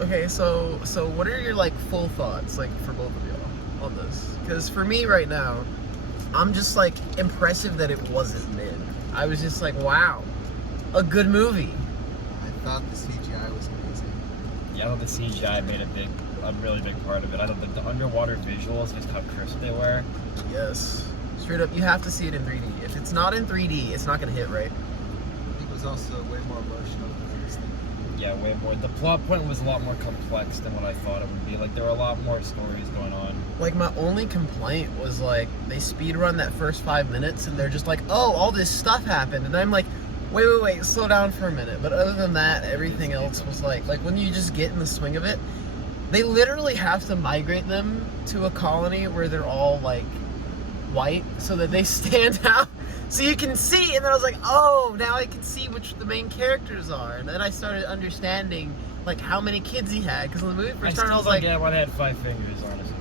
Okay, so what are your like full thoughts like for both of y'all on this? Because for me right now, I'm just like impressive that it wasn't mid. I was just like, wow, a good movie. I thought the CGI was amazing. Yeah, I thought the CGI made a really big part of it. I thought the underwater visuals, just how crisp they were. Yes, straight up, you have to see it in 3D. If it's not in 3D, it's not gonna hit right. I think it was also way more emotional than I was thinking. Yeah, way more. The plot point was a lot more complex than what I thought it would be. Like, there were a lot more stories going on. Like, my only complaint was like they speed run that first 5 minutes and they're just like, oh, all this stuff happened, and I'm like, wait, slow down for a minute. But other than that, everything else was like when you just get in the swing of it, they literally have to migrate them to a colony where they're all like white so that they stand out so you can see. And then I was like, oh, now I can see which the main characters are. And then I started understanding like how many kids he had, because when the movie first started I was like, yeah, why they had 5 fingers, honestly.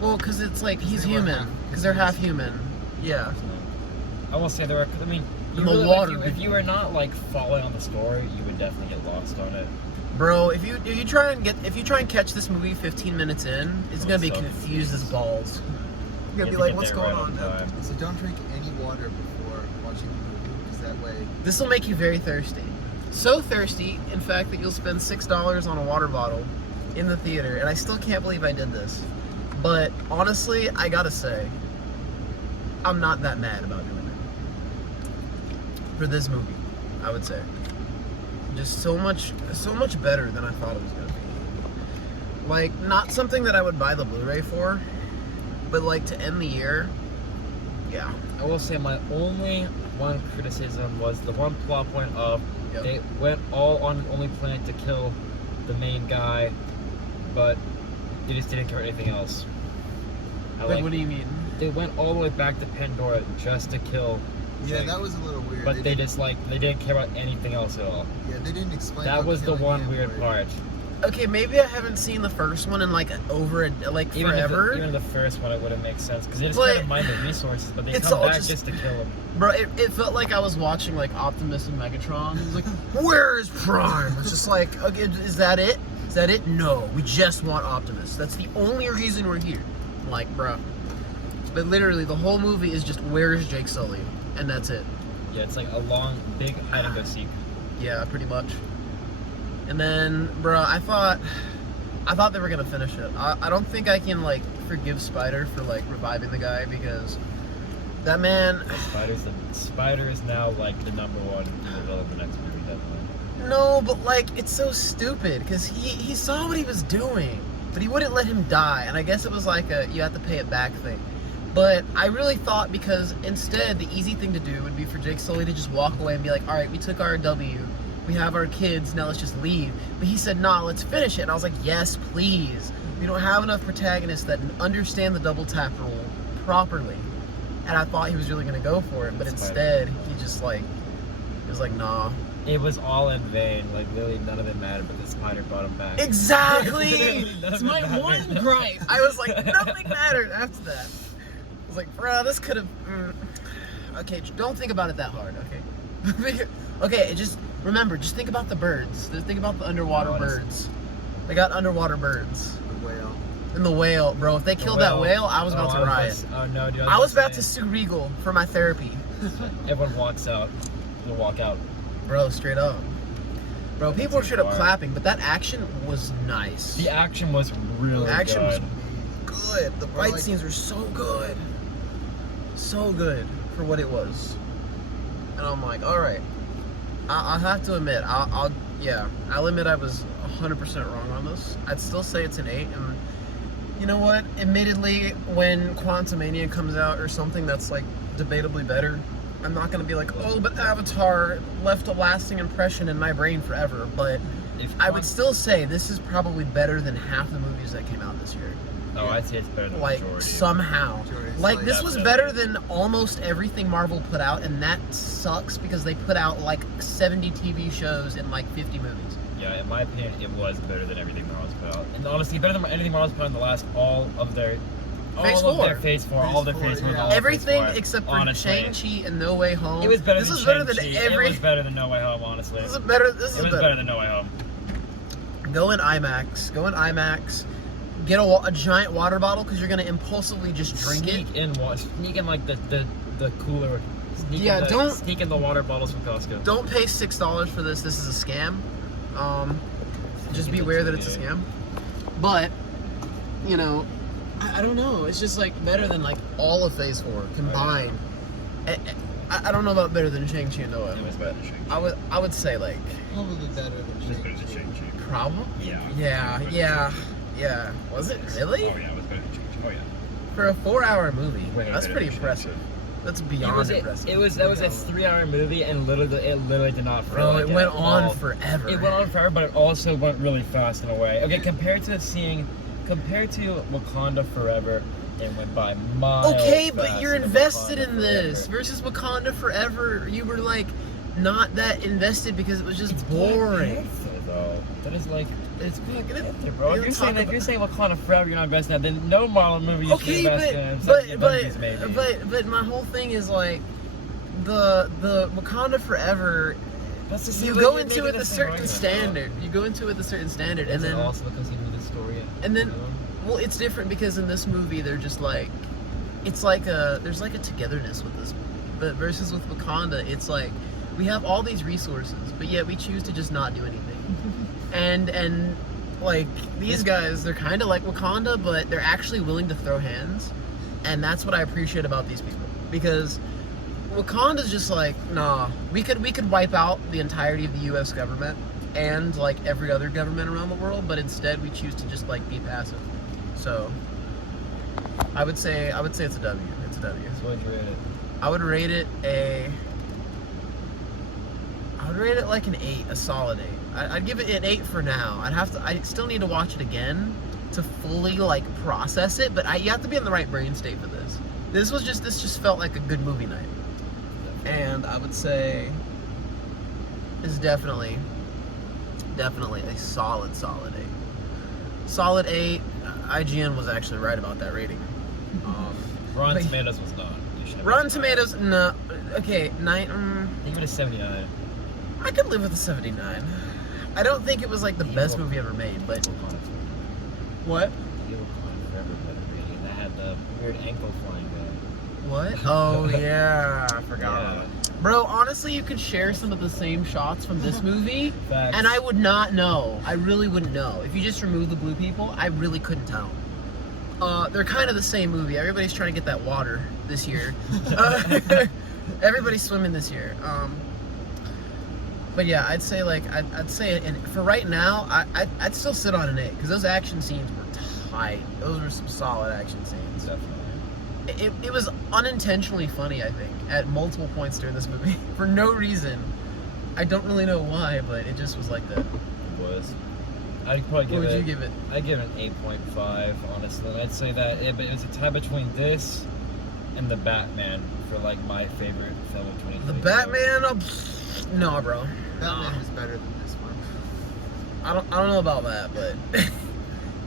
Well, because it's like he's human, because they're half human. Yeah. I will say there are. I mean, In the water. If you were not like following on the story, you would definitely get lost on it. Bro, if you try and catch this movie 15 minutes in, it's gonna be confused as balls. You're gonna be like, what's going on now? So don't drink any water before watching the movie, because that way... This will make you very thirsty. So thirsty, in fact, that you'll spend $6 on a water bottle in the theater, and I still can't believe I did this. But honestly, I gotta say, I'm not that mad about doing it. For this movie, I would say. Just so much better than I thought it was gonna be. Like, not something that I would buy the Blu-ray for, but like to end the year, yeah. I will say my only one criticism was the one plot point of they went all on only planet to kill the main guy, but they just didn't care anything else. Wait, what do you mean? They went all the way back to Pandora just to kill Yeah, Jake. that was a little weird. But they didn't care about anything else at all. Yeah, they didn't explain. That was the one weird part. Okay, maybe I haven't seen the first one in like forever. Even the first one, it wouldn't make sense because they just But kind of mine the resources, but they it's come all back just to kill him. Bro, it felt like I was watching like Optimus and Megatron. It was like, where is Prime? It's just like, okay, is that it? Is that it? No, we just want Optimus. That's the only reason we're here. I'm like, bro. But literally, the whole movie is just, where is Jake Sully? And that's it. Yeah, it's like a long, big hide and go seek. Yeah, pretty much. And then, bro, I thought they were gonna finish it. I don't think I can like forgive Spider for like reviving the guy, because that man. Spider is now like the number one villain of the next movie, definitely. No, but like it's so stupid because he saw what he was doing, but he wouldn't let him die, and I guess it was like a you have to pay it back thing. But I really thought, because instead the easy thing to do would be for Jake Sully to just walk away and be like, all right, we took our W. We have our kids, now let's just leave. But he said, nah, let's finish it. And I was like, yes, please. We don't have enough protagonists that understand the double tap rule properly. And I thought he was really gonna go for it, but instead he just like, he was like, nah. It was all in vain. Like, literally none of it mattered, but the Spider brought him back. Exactly! It's my one gripe. I was like, nothing mattered after that. I was like, bro, this could have... Okay, don't think about it that hard, okay? Okay, just... Remember, just think about the birds. Just think about the underwater birds. They got underwater birds. The whale. And the whale, bro. If they killed that whale, I was about to riot. Oh no, dude. I was about to sue Regal for my therapy. Everyone walks out. They'll walk out. Bro, straight up. Bro, people were straight up clapping, but that action was nice. The action was really good. The action was good. The fight scenes were so good. So good for what it was. And I'm like, all right. I'll have to admit, I'll admit I was 100% wrong on this. I'd still say it's an 8, and you know what? Admittedly, when Quantumania comes out or something that's like debatably better, I'm not gonna be like, oh, but Avatar left a lasting impression in my brain forever. But I would still say this is probably better than half the movies that came out this year. Oh, I'd say it's better than like majority. Somehow. Like this was better than almost everything Marvel put out, and that sucks because they put out like 70 TV shows and like 50 movies. Yeah, in my opinion, it was better than everything Marvel's put out. And honestly, better than anything Marvel's put out in the last Phase 4. Phase 4. Everything except for Shang-Chi and No Way Home. It was better this than is better than Shang-Chi. every... It was better than No Way Home, honestly. This is better. It was better than No Way Home. Go in IMAX. Go in IMAX. Get a giant water bottle because you're gonna impulsively just drink it. Sneak in like the cooler. Sneak in the water bottles from Costco. Don't pay $6 for this. This is a scam. Just be aware that it's a scam. But, you know, I don't know. It's just like better than like all of Phase 4 combined. I don't know about better than Shang-Chi and Noah. It was better than Shang-Chi. I would say like Probably better than It was better than Shang-Chi. Shang-Chi. probably. Yeah. Yeah. Was it really? Oh yeah, it was better than Shang-Chi. Oh yeah. For a 4-hour movie, Way that's better pretty than impressive. That's beyond impressive. That was a 3-hour movie, and literally did not feel Bro, like it went at on all. forever. It went on forever, but it also went really fast in a way. Okay, compared to Wakanda Forever, it went by miles. Okay, but faster you're than invested Wakanda in this. Forever. Versus Wakanda Forever, you were like not that invested because it was just It's Black boring. Panther, though. That is like It's Black Panther, bro. You're If you're talking saying Wakanda Forever, you're not invested in that, then no Marvel movie you should Okay, invest in. except the Avengers, maybe. but my whole thing is like the Wakanda Forever. That's the You same go way into you're it with making a this certain argument, standard. You go into it with a certain standard, though. and Is it then also because you knew the story. and then you know? well, it's different because in this movie they're just like it's like there's like a togetherness with this movie. But versus with Wakanda, it's like we have all these resources, but yet we choose to just not do anything. and like these guys, they're kind of like Wakanda, but they're actually willing to throw hands, and that's what I appreciate about these people because Wakanda's just like, nah, we could wipe out the entirety of the U.S. government and like every other government around the world, but instead we choose to just like be passive. So I would say it's a W. It's a W. So what'd you rate it? I would rate it like an 8, a solid 8. I'd give it an 8 for now. I still need to watch it again to fully like process it, but you have to be in the right brain state for this. This just felt like a good movie night. And I would say it's definitely a solid 8. Solid 8. IGN was actually right about that rating. Rotten but- Tomatoes was not. You should have Rotten made it Tomatoes, no. Okay, 9. I think it was 79. I could live with a 79. I don't think it was like the best movie ever made, but what? That had the weird ankle flying guy. What? Oh yeah, I forgot. Yeah. About it. Bro, honestly, you could share some of the same shots from this movie, Facts. and I would not know. I really wouldn't know. If you just remove the blue people, I really couldn't tell. They're kind of the same movie. Everybody's trying to get that water this year. Everybody's swimming this year. But yeah, I'd say and for right now, I'd still sit on an 8 because those action scenes were tight. Those were some solid action scenes. Definitely. It was unintentionally funny, I think, at multiple points during this movie for no reason. I don't really know why, but it just was like that. It was. I'd probably give What it. would you give it? I'd give it an 8.5, honestly. I'd say that it was a tie between this and the Batman for like my favorite film of 2022. The Batman? No, bro. Batman is better than this one. I don't know about that, but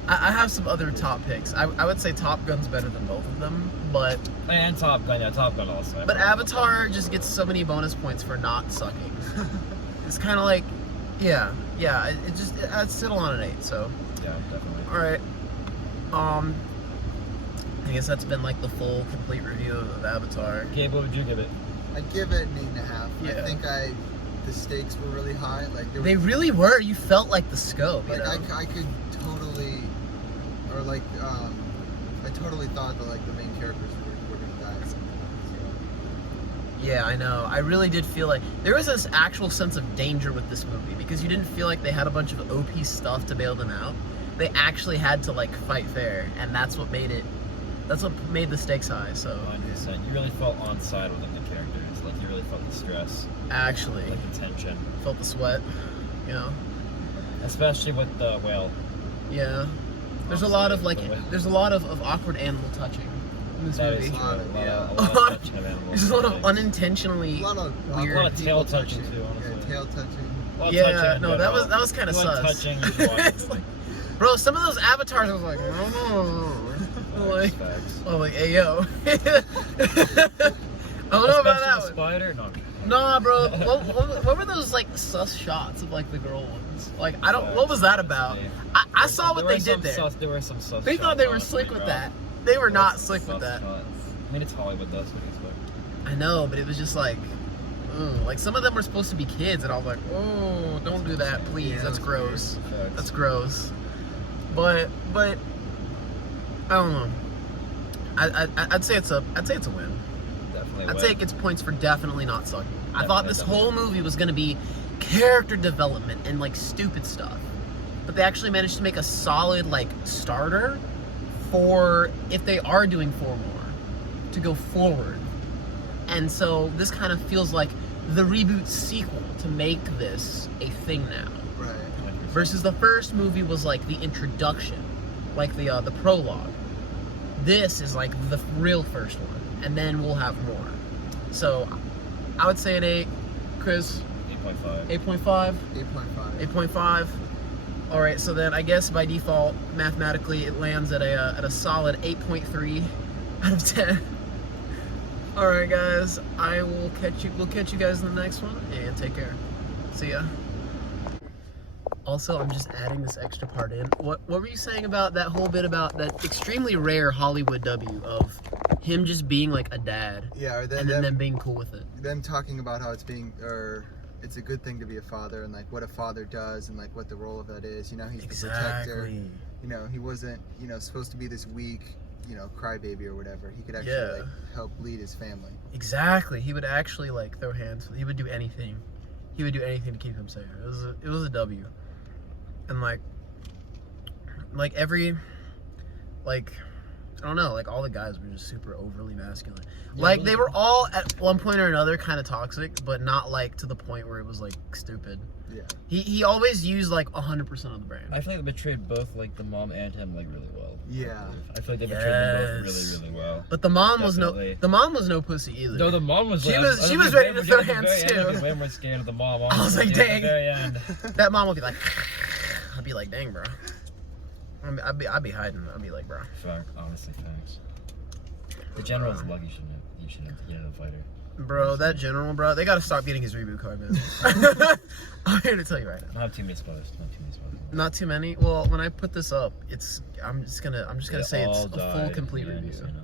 I have some other top picks. I would say Top Gun's better than both of them, but And Top Gun, yeah, Top Gun also. but Avatar just gets so many bonus points for not sucking. It's kind of like, yeah, I'd settle on an 8. So, Yeah, definitely. all right. I guess that's been like the full, complete review of Avatar. Gabe, what would you give it? I'd give it an 8.5. Yeah. I think the stakes were really high. Like They really were. You felt like the scope. You like know? I could totally, or like I totally thought that like the main characters were gonna die. Yeah, I know. I really did feel like there was this actual sense of danger with this movie because you didn't feel like they had a bunch of OP stuff to bail them out. They actually had to like fight fair, and that's what made the stakes high. So 100%. You really felt on side with the characters. Like you really felt the stress, actually, like the tension, felt the sweat. You know. especially with the whale. Yeah. There's a lot of awkward animal touching in this That movie. is true. Yeah. A lot of touching of animals. There's a lot of Things. unintentionally A lot of weird. lot of tail people touching too, honestly. Yeah, tail touching. A lot of Yeah, touching in no, that general. was kind of You like sus. touching, you should watch It's it. like, bro, some of those avatars I was like, oh, like, Facts. oh, like, hey yo. I don't know about Especially that the one. spider? No, I'm kidding. Nah, bro. What were those like sus shots of like the girl ones? Like I don't. What was that about? I saw what they did there. There were some sus. They thought they were slick with that. They were not slick with that. I mean, it's Hollywood, though, so it's like. I know, but it was just like, like some of them were supposed to be kids, and I was like, oh, don't do that, please. Yeah, That's gross. Facts. That's gross. But I don't know. I'd say it's a win. Definitely. I'd say it gets points for definitely not sucking. I thought this whole movie was gonna be character development and like stupid stuff, but they actually managed to make a solid like starter for if they are doing 4 more to go forward. And so this kind of feels like the reboot sequel to make this a thing now. Right. Versus the first movie was like the introduction, like the prologue. This is like the real first one, and then we'll have more. So I would say an 8. Chris? 8.5. 8.5? 8.5. 8.5. All right, so then I guess by default, mathematically, it lands at a solid 8.3 out of 10. All right, guys, we'll catch you guys in the next one, and take care. See ya. Also, I'm just adding this extra part in. What were you saying about that whole bit about that extremely rare Hollywood W of him just being like a dad, Yeah, or and then them being cool with it? them talking about how it's it's a good thing to be a father, and like what a father does, and like what the role of that is. You know, he's the protector. You know, he wasn't, supposed to be this weak, crybaby or whatever. He could actually like help lead his family. Exactly. He would actually like throw hands. He would do anything. He would do anything to keep him safe. It was a W. And like every, like, I don't know, like all the guys were just super overly masculine. Yeah, like really they were all at one point or another kind of toxic, but not like to the point where it was like stupid. Yeah. He always used like 100% of the brain. I feel like they betrayed both like the mom and him like really well. Yeah. I feel like they betrayed them both Yes. really well. But the mom Definitely. was no pussy either. No, the mom was. She like, was- I she was was like, ready to way throw more- hands, at the very end, too. I'd be way more scared of the mom. I was like, honestly, at dang. the very end. That mom would be like, I'd be like, dang, bro. I'd be hiding. I'd be like, bro. Fact, honestly, thanks. The general's lucky. He shouldn't have fighter. Bro, that general, bro, they gotta stop getting his reboot card, man. I'm here to tell you right now. Not too many spoilers. Not too many. Well, when I put this up, I'm just gonna They say it's all a full died complete in the end, review. so I know.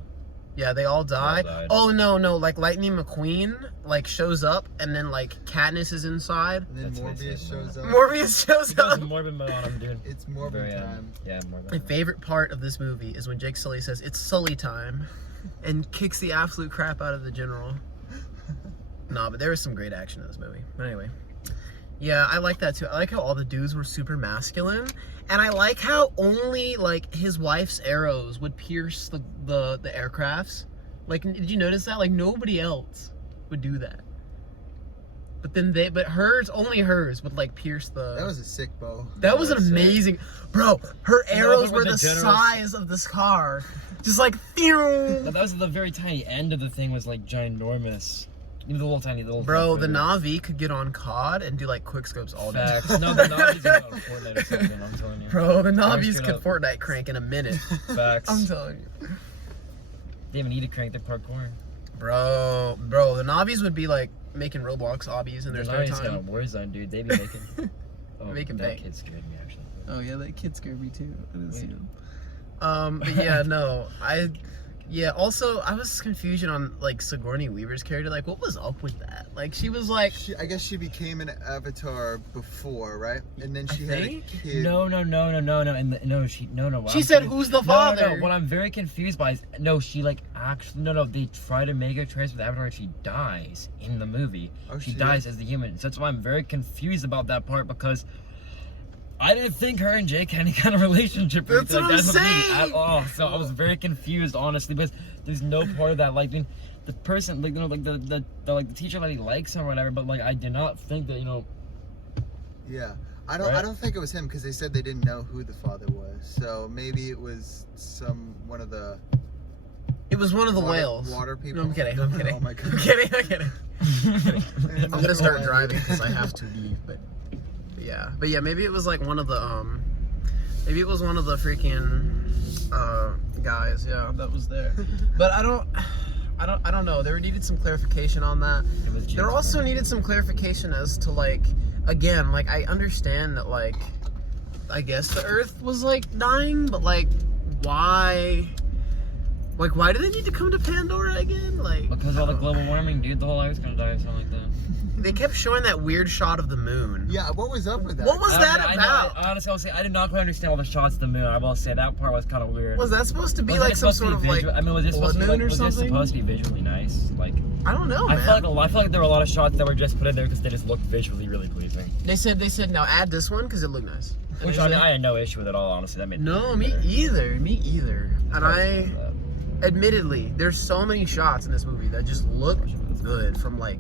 Yeah, they all die. died. Oh no, like Lightning McQueen like shows up, and then like Katniss is inside. And then That's what I Morbius said, shows up. Morbius shows He goes up. Morbid mode on him, dude. It's Very Morbid end. time. Yeah, Morbid. My favorite part of this movie is when Jake Sully says it's Sully time, and kicks the absolute crap out of the general. Nah, but there was some great action in this movie. But anyway, yeah, I like that too. I like how all the dudes were super masculine, and I like how only like his wife's arrows would pierce the aircrafts. Like, did you notice that? Like nobody else would do that. But then only hers would like pierce the. That was a sick bow. That was an That's sick. amazing, bro. Her arrows when were the the generals- size of this car, just like. That was the very tiny end of the thing was like ginormous. Even the little Bro, the Navi. Na'vi could get on COD and do like quick scopes all day. Facts. No, the Navi's are on Fortnite or something, I'm telling you. Bro, the Facts Na'vis straight could up. Fortnite crank in a minute. Facts. I'm telling you. They even need to crank their parkour. Bro, the Na'vis would be like making Roblox obbies in their spare Navi's got a time. Warzone, dude. They be making. Oh, Making that bank. kid scared me actually. Oh yeah, that kid scared me too. I didn't see him. But yeah, no, also I was confusion on like Sigourney Weaver's character. Like, what was up with that? Like, she was like, I guess she became an avatar before, right? And then she had a think? kid. No. And she said, "Who's the father?" No. What I'm very confused by is she like actually no. They try to make her transfer the avatar. And she dies in the movie. Oh, she she dies did? as the human. So that's why I'm very confused about that part because. I didn't think her and Jake had any kind of relationship or That's anything what I'm like that in the movie saying! at all. So I was very confused, honestly, because there's no part of that. Like, the person, like, like the teacher that he likes him or whatever. But like, I did not think that Yeah. I Right? don't think it was him because they said they didn't know who the father was. So maybe it was one of the It was one of the water, whales. water people. No, I'm kidding. I'm kidding. Oh my god. I'm kidding. And I'm gonna start then- driving because I have to leave, but yeah, maybe it was like one of the maybe it was one of the freaking guys, yeah, that was there. But I don't. I don't know. There needed some clarification on that. It was There James also Bond. needed some clarification as to like, again, like I understand that like, I guess the Earth was like dying, but like, why? Like, why do they need to come to Pandora again? Like, Because of all the global warming, dude, the whole Earth's gonna die or something like that. they kept showing that weird shot of the moon. Yeah, what was up with that? What was I don't that know, about? Honestly, I'll say I did not quite understand all the shots of the moon. I will say that part was kind of weird. Was that supposed to be Was it like some supposed to sort be of like visual- I mean, was it supposed to be blood like, moon or was it something? supposed to be visually nice? Like, I don't know, I man. feel like there were a lot of shots that were just put in there because they just looked visually really pleasing. They said now add this one because it looked nice. And Which they I mean, said- I had no issue with it at all. Honestly, that made no, me either. And I, that. admittedly, there's so many shots in this movie that just look good from like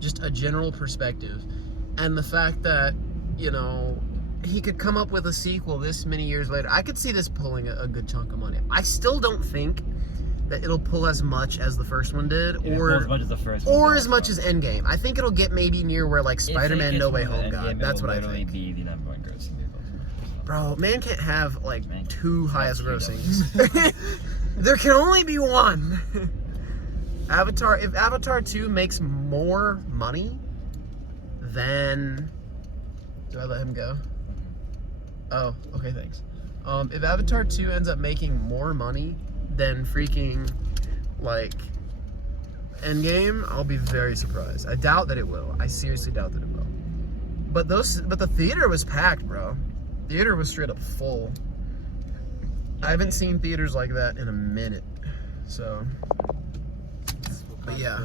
just a general perspective, and the fact that, you know, he could come up with a sequel this many years later, I could see this pulling a good chunk of money. I still don't think that it'll pull as much as the first one did, Or as or much as the first one. or as much as Endgame. I think it'll get maybe near where like If it Spider-Man gets No Way more than Home got. Endgame, That's it will what I literally think. be the number one grossing vehicle. Bro, man can't have like Man two highest That's grossings. There can only be one. Avatar. If Avatar 2 makes more money, then do I let him go? Oh, okay, thanks. If Avatar 2 ends up making more money than freaking like Endgame, I'll be very surprised. I doubt that it will. I seriously doubt that it will. But the theater was packed, bro. Theater was straight up full. I haven't seen theaters like that in a minute. So, but yeah.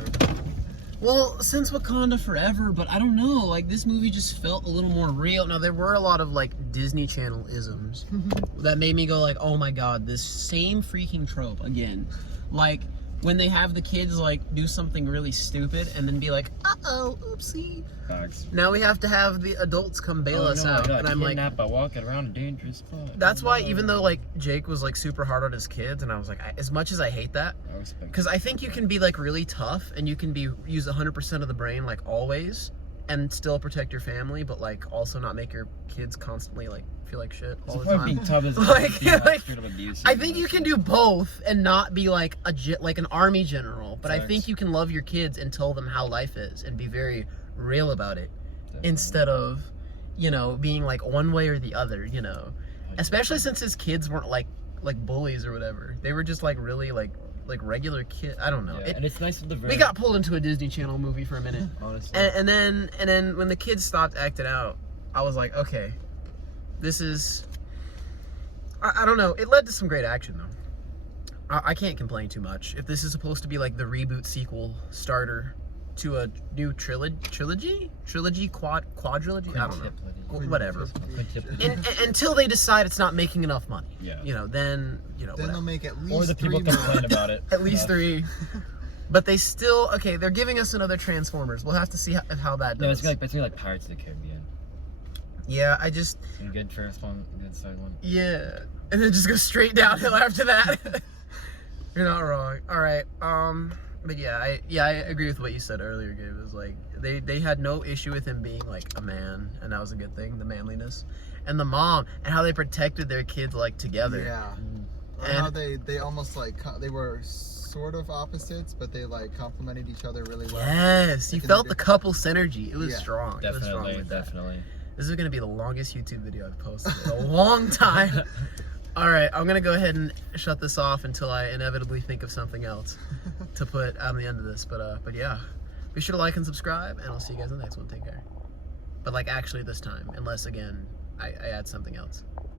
Well, since Wakanda Forever, but I don't know, like this movie just felt a little more real. Now there were a lot of like Disney Channel isms that made me go like, oh my god, this same freaking trope again. Like when they have the kids like do something really stupid and then be like, uh-oh, oopsie. Facts. Now we have to have the adults come bail us I out. got And I'm like, kidnapped by walking around a dangerous spot. that's why even though like Jake was like super hard on his kids, and I was like, as much as I hate that, I respect because I think you can be like really tough and you can use 100% of the brain like always and still protect your family, but like also not make your kids constantly like feel like shit all the Part of time. being tough is Like- being, like, straight up abusive. I think you can do both and not be like like an army general, but I think Facts. you can love your kids and tell them how life is and be very real about it instead of, you know, being like one way or the other, you know. Especially since his kids weren't like bullies or whatever. They were just like really like regular kid. I don't know. Yeah, and it's nice with the We got pulled into a Disney Channel movie for a minute. honestly. And then when the kids stopped acting out, I was like, okay, this is, I don't know. It led to some great action though. I can't complain too much. If this is supposed to be like the reboot sequel starter to a new quadrilogy, I don't know, whatever. Until they decide it's not making enough money, Yeah. you know, then Then whatever. they'll make at least Or the people 3 more. complain about it. At least 3. But they still, okay, they're giving us another Transformers. We'll have to see how that does. No, it's gonna be like Pirates of the Caribbean. Yeah, I just, Some good first one, good second one. yeah. And then just go straight downhill after that. You're not wrong. All right. But yeah, I agree with what you said earlier, Gabe. It was like they had no issue with him being like a man, and that was a good thing, the manliness. And the mom and how they protected their kids like together. Yeah. Or And- how they almost like they were sort of opposites, but they like complemented each other really well. Yes, you Like in felt the the good- couple synergy. It was Yeah. strong. It was strong Definitely, with that. definitely. This is gonna be the longest YouTube video I've posted in a long time. All right, I'm gonna go ahead and shut this off until I inevitably think of something else to put on the end of this. But yeah, be sure to like and subscribe, and I'll see you guys in the next one. Take care. But like actually this time, unless again I add something else.